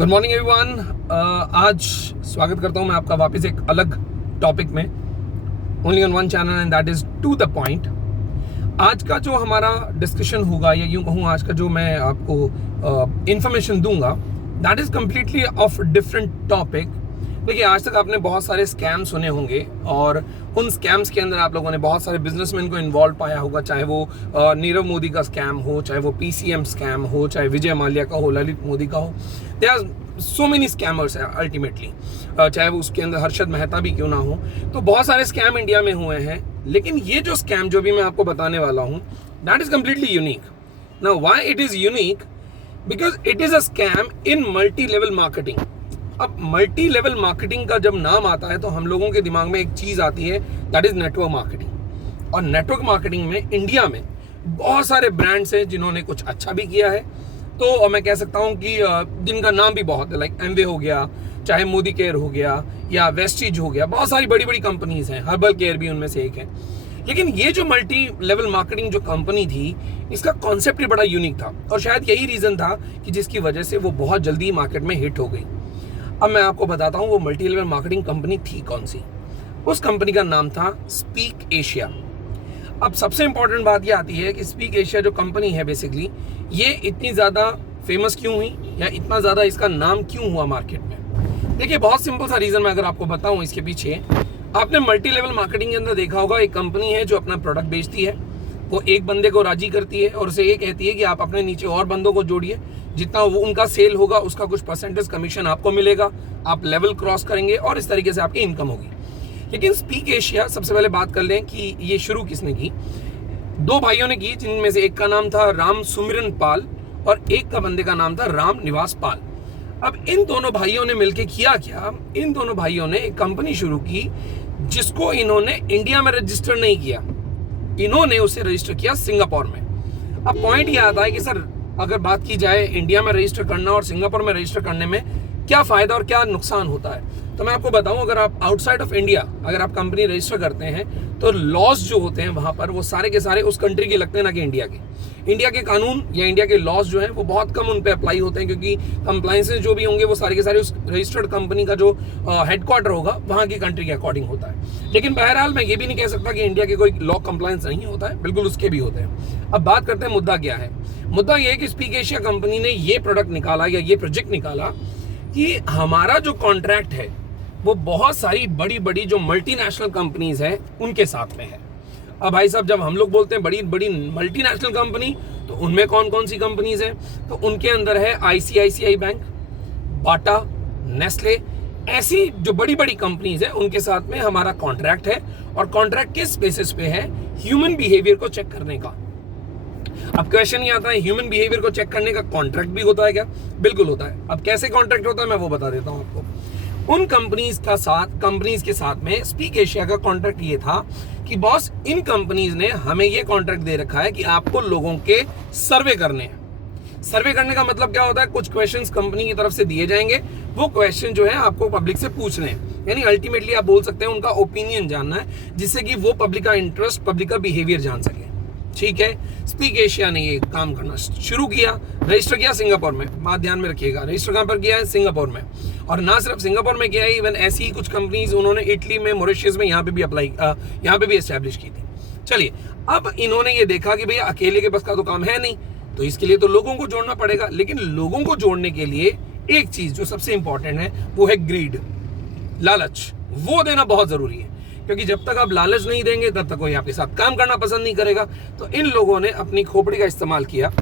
Good morning everyone. आज स्वागत करता हूं मैं आपका वापस एक अलग टॉपिक में, only on one channel and that is to the point. आज का जो हमारा डिस्कशन होगा या यूं कहूँ आज का जो मैं आपको इंफॉर्मेशन दूंगा that is completely of different topic. देखिए, आज तक आपने बहुत सारे स्कैम सुने होंगे और उन स्कैम्स के अंदर आप लोगों ने बहुत सारे बिजनेसमैन को इन्वॉल्व पाया होगा, चाहे वो नीरव मोदी का स्कैम हो, चाहे वो पीसीएम स्कैम हो, चाहे विजय माल्या का हो, ललित मोदी का हो। They are so many scammers ultimately, चाहे वो उसके अंदर हर्षद मेहता भी क्यों ना हो। तो बहुत सारे स्कैम इंडिया में हुए हैं, लेकिन ये जो स्कैम जो भी मैं आपको बताने वाला हूँ that is completely unique. Now why it is unique? Because it is a scam in multi level marketing. अब मल्टी लेवल मार्केटिंग का जब नाम आता है तो हम लोगों के दिमाग में एक चीज आती है दैट इज नेटवर्क मार्केटिंग। और नेटवर्क मार्केटिंग में इंडिया में बहुत सारे ब्रांड्स हैं जिन्होंने कुछ अच्छा भी किया है। तो मैं कह सकता हूं कि जिनका नाम भी बहुत है, लाइक एमवे हो गया, चाहे मोदी केयर हो गया या वेस्टीज हो गया, बहुत सारी बड़ी बड़ी कंपनीज हैं, हर्बल केयर भी उनमें से एक है। लेकिन ये जो मल्टी लेवल मार्केटिंग जो कंपनी थी, इसका कॉन्सेप्ट ही बड़ा यूनिक था और शायद यही रीजन था कि जिसकी वजह से वो बहुत जल्दी मार्केट में हिट हो गई। अब मैं आपको बताता हूँ वो मल्टी लेवल मार्केटिंग कंपनी थी कौन सी। उस कंपनी का नाम था स्पीक एशिया। अब सबसे इंपॉर्टेंट बात ये आती है कि स्पीक एशिया जो कंपनी है बेसिकली ये इतनी ज़्यादा फेमस क्यों हुई या इतना ज़्यादा इसका नाम क्यों हुआ मार्केट में। देखिए, बहुत सिंपल सा रीज़न मैं अगर आपको बताऊँ इसके पीछे, आपने मल्टी लेवल मार्केटिंग के अंदर देखा होगा एक कंपनी है जो अपना प्रोडक्ट बेचती है, वो एक बंदे को राजी करती है और उसे ये कहती है कि आप अपने नीचे और बंदों को जोड़िए, जितना वो उनका सेल होगा उसका कुछ परसेंटेज कमीशन आपको मिलेगा, आप लेवल क्रॉस करेंगे और इस तरीके से आपकी इनकम होगी। लेकिन स्पीक एशिया, सबसे पहले बात कर लें कि ये शुरू किसने की। दो भाइयों ने की, जिनमें से एक का नाम था राम सुमिरन पाल और एक का बंदे का नाम था राम निवास पाल। अब इन दोनों भाइयों ने मिलकर किया क्या, इन दोनों भाइयों ने एक कंपनी शुरू की जिसको इन्होंने इंडिया में रजिस्टर नहीं किया, इन्होंने उसे रजिस्टर किया सिंगापुर में। अब पॉइंट ये आता है कि सर अगर बात की जाए इंडिया में रजिस्टर करना और सिंगापुर में रजिस्टर करने में क्या फायदा और क्या नुकसान होता है, तो मैं आपको बताऊं, अगर आप आउटसाइड ऑफ इंडिया अगर आप कंपनी रजिस्टर करते हैं तो लॉस जो होते हैं वहां पर वो सारे के सारे उस कंट्री के लगते हैं, ना कि इंडिया के। इंडिया के कानून या इंडिया के लॉस जो हैं वो बहुत कम उन पे अप्लाई होते हैं, क्योंकि कंप्लायंसेस जो भी होंगे वो सारे के सारे उस रजिस्टर्ड कंपनी का जो हेडक्वार्टर होगा वहाँ की कंट्री के अकॉर्डिंग होता है। लेकिन बहरहाल मैं ये भी नहीं कह सकता कि इंडिया के कोई लॉ कंप्लायंस नहीं होता है, बिल्कुल उसके भी होते हैं। अब बात करते हैं मुद्दा क्या है। मुद्दा ये है कि स्पीक एशिया कंपनी ने ये प्रोडक्ट निकाला या ये प्रोजेक्ट निकाला कि हमारा जो कॉन्ट्रैक्ट है वो बहुत सारी बड़ी बड़ी जो मल्टीनेशनल कंपनीज हैं उनके साथ में है। अब भाई साहब, जब हम लोग बोलते हैं बड़ी बड़ी मल्टीनेशनल कंपनी, तो उनमें कौन कौन सी कंपनीज हैं? तो उनके अंदर है आईसीआईसीआई बैंक, बाटा, नेस्ले, ऐसी जो बड़ी बड़ी कंपनीज हैं उनके साथ में हमारा कॉन्ट्रैक्ट है। और कॉन्ट्रैक्ट किस बेसिस पे है? ह्यूमन बिहेवियर को चेक करने का। अब क्वेश्चन ये आता है, ह्यूमन बिहेवियर को चेक करने का कॉन्ट्रैक्ट भी होता है क्या? बिल्कुल होता है। अब कैसे कॉन्ट्रैक्ट होता है मैं वो बता देता हूं आपको। उन कंपनीज के साथ में स्पीक एशिया का कॉन्ट्रैक्ट ये था कि बॉस, इन कंपनीज ने हमें ये कॉन्ट्रैक्ट दे रखा है कि आपको लोगों के सर्वे करने हैं। सर्वे करने का मतलब क्या होता है? कुछ क्वेश्चंस कंपनी की तरफ से दिए जाएंगे, वो क्वेश्चन जो है आपको पब्लिक से पूछने हैं, यानी अल्टीमेटली आप बोल सकते हैं उनका ओपिनियन जानना है, जिससे कि वो पब्लिक का इंटरेस्ट, पब्लिक का बिहेवियर जान सके। ठीक है, स्पीक एशिया ने ये काम करना शुरू किया, रजिस्टर किया सिंगापुर में। बात ध्यान में रखिएगा, रजिस्टर कहां पर किया है? सिंगापुर में। और ना सिर्फ सिंगापुर में किया है, इवन ऐसी ही कुछ कंपनीज उन्होंने इटली में, मॉरिशस में, यहाँ पे भी एस्टैब्लिश की थी। चलिए, अब इन्होंने ये देखा कि भैया अकेले के बस का तो काम है नहीं, तो इसके लिए तो लोगों को जोड़ना पड़ेगा। लेकिन लोगों को जोड़ने के लिए एक चीज जो सबसे इंपॉर्टेंट है वो है ग्रीड, लालच। वो देना बहुत जरूरी है, क्योंकि जब तक आप लालच नहीं देंगे तब तक कोई आपके साथ काम करना पसंद नहीं करेगा। तो इन लोगों ने अपनी खोपड़ी का इस्तेमाल किया,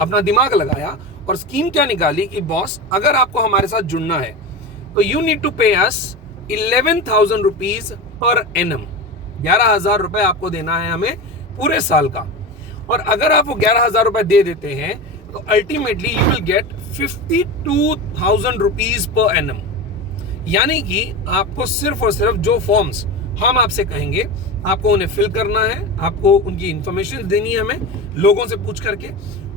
अपना दिमाग लगाया और स्कीम क्या निकाली कि बॉस, अगर आपको हमारे साथ जुड़ना है तो यू नीड टू पे अस 11,000 रुपीज पर एनम। 11,000 रुपए आपको देना है हमें पूरे साल का। और अगर आप वो 11,000 रुपए दे देते हैं तो ultimately you will get 52,000 rupees per annum. यानी कि आपको सिर्फ और सिर्फ जो फॉर्म्स हम आपसे कहेंगे आपको उन्हें फिल करना है, आपको उनकी इंफॉर्मेशन देनी है हमें लोगों से पूछ करके,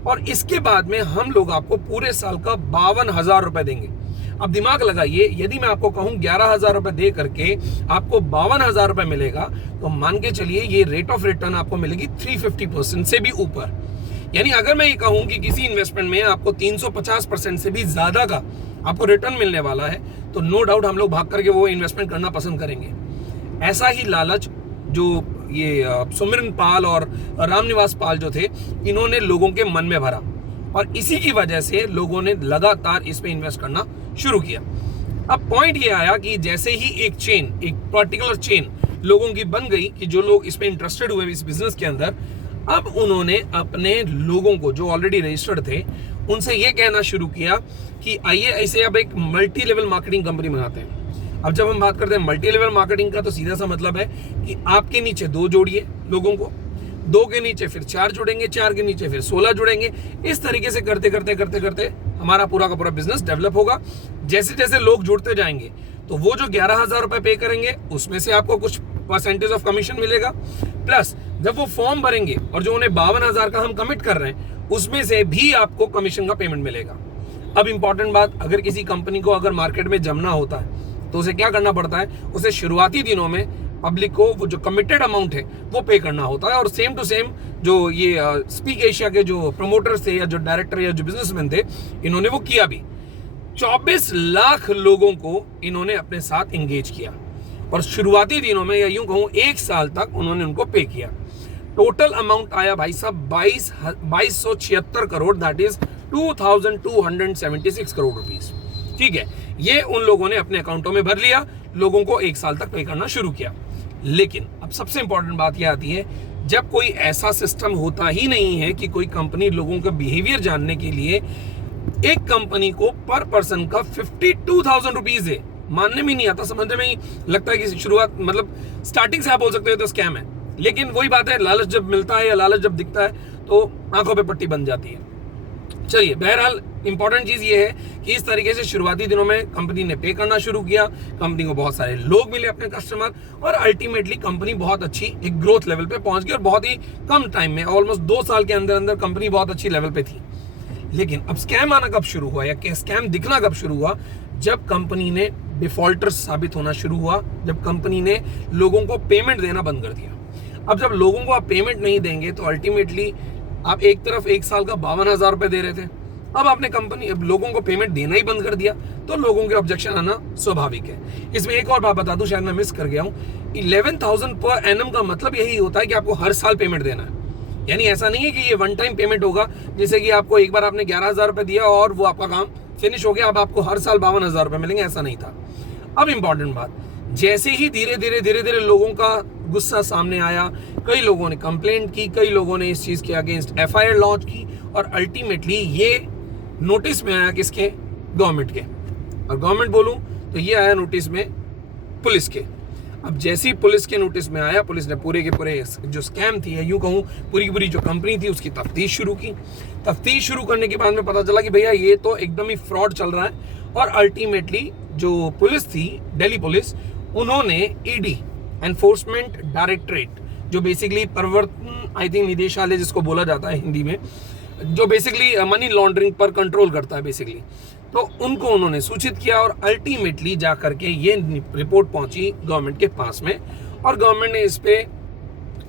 और इसके बाद में हम लोग आपको पूरे साल का 52,000 रुपए देंगे। अब दिमाग लगाइए, यदि मैं आपको कहूं 11,000 रुपए दे करके आपको 52,000 रुपए मिलेगा, तो मान के चलिए ये रेट ऑफ रिटर्न आपको मिलेगी 350% से भी ऊपर। यानी अगर मैं ये कहूं कि किसी इन्वेस्टमेंट में आपको 350% से भी ज्यादा का आपको रिटर्न मिलने वाला है, तो नो डाउट हम लोग भाग करके वो इन्वेस्टमेंट करना पसंद करेंगे। ऐसा ही लालच जो ये सुमिरन पाल और रामनिवास पाल जो थे, इन्होंने लोगों के मन में भरा और इसी की वजह से लोगों ने लगातार इस पे इन्वेस्ट करना शुरू किया। अब पॉइंट ये आया कि जैसे ही एक चेन, एक पर्टिकुलर चेन लोगों की बन गई कि जो लोग इसमें इंटरेस्टेड हुए इस बिजनेस के अंदर, अब उन्होंने अपने लोगों को जो ऑलरेडी रजिस्टर्ड थे उनसे ये कहना शुरू किया कि आइए ऐसे अब एक मल्टी लेवल मार्केटिंग कंपनी बनाते हैं। अब जब हम बात करते हैं मल्टी लेवल मार्केटिंग का, तो सीधा सा मतलब है कि आपके नीचे 2 जोड़िए लोगों को, 2 के नीचे फिर 4 जुड़ेंगे, 4 के नीचे फिर 16 जुड़ेंगे। इस तरीके से करते करते करते करते हमारा पूरा का पूरा बिजनेस डेवलप होगा। जैसे जैसे लोग जुड़ते जाएंगे तो वो जो 11,000 रुपए पे करेंगे उसमें से आपको कुछ परसेंटेज ऑफ कमीशन मिलेगा, प्लस जब वो फॉर्म भरेंगे और जो उन्हें 52,000 का हम कमिट कर रहे हैं उसमें से भी आपको कमीशन का पेमेंट मिलेगा। अब इंपॉर्टेंट बात, अगर किसी कंपनी को अगर मार्केट में जमना होता है तो उसे क्या करना पड़ता है, उसे शुरुआती दिनों में पब्लिक को वो जो कमिटेड अमाउंट है वो पे करना होता है। और सेम टू सेम जो ये स्पीक एशिया के जो प्रमोटर्स थे या जो डायरेक्टर या जो बिजनेसमैन थे, इन्होंने वो किया भी। 24 लाख लोगों को इन्होंने अपने साथ एंगेज किया और शुरुआती दिनों में या यूं कहूं 1 साल तक उन्होंने उनको पे किया। टोटल अमाउंट आया भाई साहब 2276 crore, that is 2276 crore rupees. ठीक है, ये उन लोगों ने अपने अकाउंटों में भर लिया, लोगों को 1 साल तक पे करना शुरू किया। लेकिन अब सबसे इंपॉर्टेंट बात यह आती है, जब कोई ऐसा सिस्टम होता ही नहीं है कि कोई कंपनी लोगों का बिहेवियर जानने के लिए एक कंपनी को पर पर्सन का 52,000 रुपीज है, मानने में नहीं आता, समझने में ही लगता है कि शुरुआत मतलब स्टार्टिंग से आप बोल सकते हो तो स्कैम है। लेकिन वही बात है, लालच जब मिलता है या लालच जब दिखता है तो आंखों पे पट्टी बन जाती है। चलिए, बहरहाल इंपॉर्टेंट चीज ये है कि इस तरीके से शुरुआती दिनों में कंपनी ने पे करना शुरू किया, कंपनी को बहुत सारे लोग मिले अपने कस्टमर, और अल्टीमेटली कंपनी बहुत अच्छी एक ग्रोथ लेवल पे पहुंच गई और बहुत ही कम टाइम में, ऑलमोस्ट 2 साल के अंदर अंदर कंपनी बहुत अच्छी लेवल पे थी। लेकिन अब स्कैम आना कब शुरू हुआ या स्कैम दिखना कब शुरू हुआ, जब कंपनी ने डिफॉल्टर्स साबित होना शुरू हुआ, जब कंपनी ने लोगों को पेमेंट देना बंद कर दिया। अब जब लोगों को आप पेमेंट नहीं देंगे तो अल्टीमेटली आप एक तरफ 1 साल का 52,000 रुपए दे रहे थे, अब आपने अब लोगों को पेमेंट देना ही बंद कर दिया, तो लोगों के ऑब्जेक्शन आना स्वाभाविक है। इसमें एक और बात बता दूं, शायद मैं मिस कर गया हूं, 11,000 पर एनम का मतलब यही होता है कि आपको हर साल पेमेंट देना है। यानी ऐसा नहीं है कि ये वन टाइम पेमेंट होगा, जैसे कि आपको एक बार आपने 11,000 रुपए दिया और वो आपका काम फिनिश हो गया, अब आपको हर साल 52,000 रुपए मिलेंगे, ऐसा नहीं था। अब इंपॉर्टेंट बात, जैसे ही धीरे धीरे लोगों का गुस्सा सामने आया, कई लोगों ने कंप्लेंट की, कई लोगों ने इस चीज के अगेंस्ट FIR लॉन्च की, और अल्टीमेटली ये नोटिस में आया किसके, गवर्नमेंट के। और गवर्नमेंट बोलूं तो ये आया नोटिस में पुलिस के। अब जैसे ही पुलिस के नोटिस में आया, पुलिस ने पूरे के पूरे जो स्कैम थी या यूं कहूं पूरी की पूरी जो कंपनी थी उसकी तफ्तीश शुरू की। तफ्तीश शुरू करने के बाद में पता चला कि भैया ये तो एकदम ही फ्रॉड चल रहा है, और अल्टीमेटली जो पुलिस थी, दिल्ली पुलिस, उन्होंने ED, एनफोर्समेंट डायरेक्टरेट, जो बेसिकली प्रवर्तन आई थिंक निदेशालय जिसको बोला जाता है हिंदी में, जो बेसिकली मनी लॉन्ड्रिंग पर कंट्रोल करता है बेसिकली, तो उनको उन्होंने सूचित किया और अल्टीमेटली जा करके ये रिपोर्ट पहुंची गवर्नमेंट के पास में, और गवर्नमेंट ने इस पे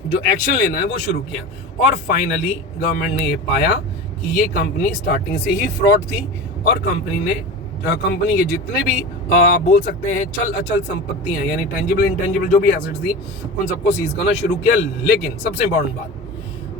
जो एक्शन लेना है वो शुरू किया। और फाइनली गवर्नमेंट ने ये पाया कि ये कंपनी स्टार्टिंग से ही फ्रॉड थी, और कंपनी के जितने भी आप बोल सकते हैं चल अचल संपत्तियां, यानी टेंजिबल इंटेंजिबल जो भी एसेट्स थी, उन सबको सीज करना शुरू किया। लेकिन सबसे इंपॉर्टेंट बात,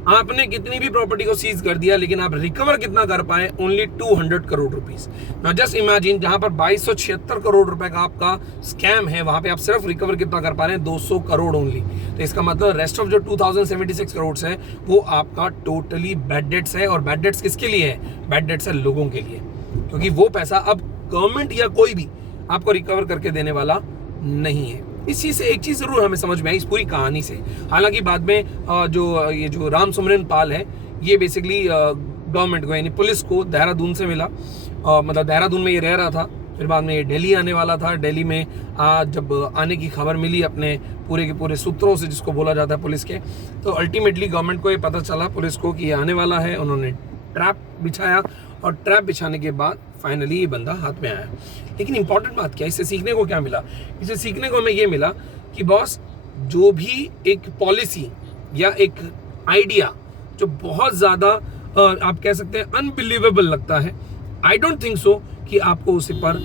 आपने कितनी भी प्रॉपर्टी को सीज कर दिया, लेकिन आप रिकवर कितना कर पाए, only 200 crore rupees. Now just imagine, जहां पर 2276 करोड़ रुपए का आपका स्कैम है, वहां पे आप सिर्फ रिकवर कितना कर पा रहे हैं, 200 करोड़ ओनली। तो इसका मतलब रेस्ट ऑफ जो 2076 करोड़ है वो आपका टोटली बैड डेट्स है। और बैड डेट्स किसके लिए है, बैड डेट्स है लोगों के लिए, क्योंकि वो पैसा अब गवर्नमेंट या कोई भी आपको रिकवर करके देने वाला नहीं है। इस चीज से एक चीज जरूर हमें समझ में आई इस पूरी कहानी से, हालांकि बाद में ये जो राम सुमिरन पाल है, ये बेसिकली गवर्नमेंट को यानी पुलिस को देहरादून से मिला, मतलब देहरादून में ये रह रहा था, फिर बाद में ये दिल्ली आने वाला था। दिल्ली में जब आने की खबर मिली अपने पूरे के पूरे सूत्रों से, जिसको बोला जाता है पुलिस के, तो अल्टीमेटली गवर्नमेंट को ये पता चला पुलिस को कि ये आने वाला है। उन्होंने ट्रैप बिछाया, और ट्रैप बिछाने के बाद फाइनली ये बंदा हाथ में आया। लेकिन इंपॉर्टेंट बात क्या, इससे सीखने को क्या मिला, इसे सीखने को हमें ये मिला कि बॉस, जो भी एक पॉलिसी या एक आइडिया जो बहुत ज़्यादा आप कह सकते हैं अनबिलीवेबल लगता है, आई डोंट थिंक सो कि आपको उस पर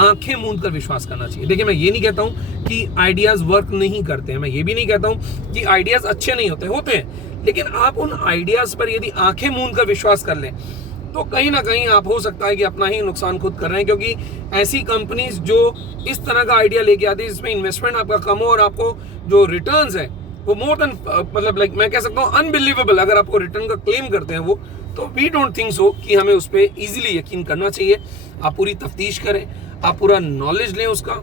आंखें मूंद कर विश्वास करना चाहिए। देखिए, मैं ये नहीं कहता हूं कि आइडियाज वर्क नहीं करते हैं, मैं ये भी नहीं कहता हूं कि आइडियाज अच्छे नहीं होते हैं, लेकिन आप उन आइडियाज पर यदि आंखें मूंद कर विश्वास कर लें तो कहीं ना कहीं आप हो सकता है कि अपना ही नुकसान खुद कर रहे हैं, क्योंकि ऐसी कंपनीज जो इस तरह का आइडिया लेके आती है जिसमें इन्वेस्टमेंट आपका कम हो और आपको जो रिटर्न्स है वो मोर देन मतलब लाइक मैं कह सकता हूँ अनबिलीवेबल, अगर आपको रिटर्न का क्लेम करते हैं वो, तो वी डोंट थिंक सो कि हमें उस पर ईजिली यकीन करना चाहिए। आप पूरी तफ्तीश करें, आप पूरा नॉलेज लें उसका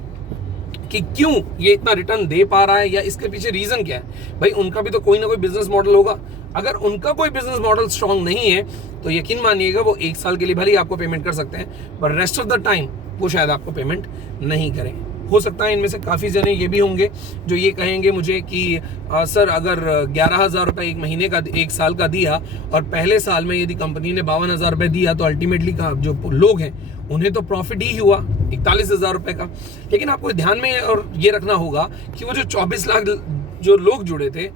कि क्यों ये इतना रिटर्न दे पा रहा है या इसके पीछे रीजन क्या है। भाई उनका भी तो कोई ना कोई बिजनेस मॉडल होगा। अगर उनका कोई बिजनेस मॉडल स्ट्रांग नहीं है तो यकीन मानिएगा वो 1 साल के लिए भले ही आपको पेमेंट कर सकते हैं, पर रेस्ट ऑफ द टाइम वो शायद आपको पेमेंट नहीं करें। हो सकता है इनमें से काफ़ी जने ये भी होंगे जो ये कहेंगे मुझे कि सर अगर 11,000 रुपये एक महीने का 1 साल का दिया और पहले साल में यदि कंपनी ने 52,000 रुपये दिया तो अल्टीमेटली जो लोग हैं उन्हें तो प्रॉफिट ही हुआ 41,000 रुपये का। लेकिन आपको ध्यान में और ये रखना होगा कि वो जो 24 लाख जो लोग जुड़े थे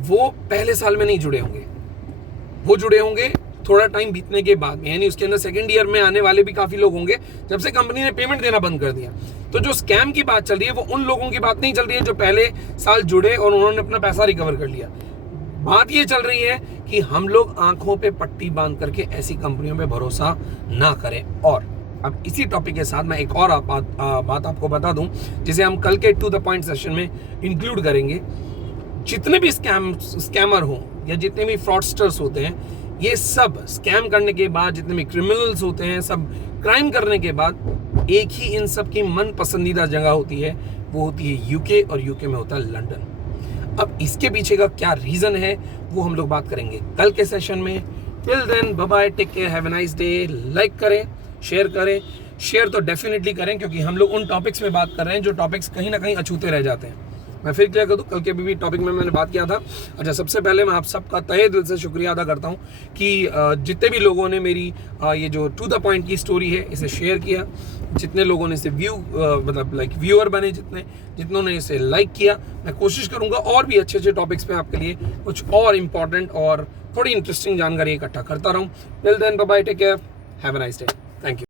वो पहले साल में नहीं जुड़े होंगे, वो जुड़े होंगे थोड़ा टाइम बीतने के बाद में, यानी उसके अंदर सेकंड ईयर में आने वाले भी काफी लोग होंगे जब से कंपनी ने पेमेंट देना बंद कर दिया। तो जो स्कैम की बात चल रही है वो उन लोगों की बात नहीं चल रही है जो पहले साल जुड़े और उन्होंने अपना पैसा रिकवर कर लिया। बात ये चल रही है कि हम लोग आंखों पे पट्टी बांध करके ऐसी कंपनियों पे भरोसा ना करें। और अब इसी टॉपिक के साथ मैं एक और बात आपको बता दूं जिसे हम कल के टू द पॉइंट सेशन में इंक्लूड करेंगे। जितने भी स्कैमर हो या जितने भी फ्रॉडस्टर्स होते हैं, ये सब स्कैम करने के बाद, जितने भी क्रिमिनल्स होते हैं, सब क्राइम करने के बाद एक ही इन सब की मन पसंदीदा जगह होती है, वो होती है यूके, और यूके में होता है लंदन। अब इसके पीछे का क्या रीजन है वो हम लोग बात करेंगे कल के सेशन में। Till then bye bye, take care, have a nice day. Like करें, शेयर करें, शेयर तो डेफिनेटली करें क्योंकि हम लोग उन टॉपिक्स में बात कर रहे हैं जो टॉपिक्स कहीं ना कहीं अछूते रह जाते हैं। मैं फिर क्लियर कर दूं, कल के भी टॉपिक में मैंने बात किया था। अच्छा, सबसे पहले मैं आप सबका तहे दिल से शुक्रिया अदा करता हूं कि जितने भी लोगों ने मेरी ये जो टू द पॉइंट की स्टोरी है इसे शेयर किया, जितने लोगों ने इसे मतलब लाइक व्यूअर बने, जितनों ने इसे लाइक किया। मैं कोशिश करूंगा और भी अच्छे अच्छे टॉपिक्स पे आपके लिए कुछ और इम्पॉर्टेंट और थोड़ी इंटरेस्टिंग जानकारी इकट्ठा करता रहूं। Till then bye bye, take care, have a nice day. Thank you.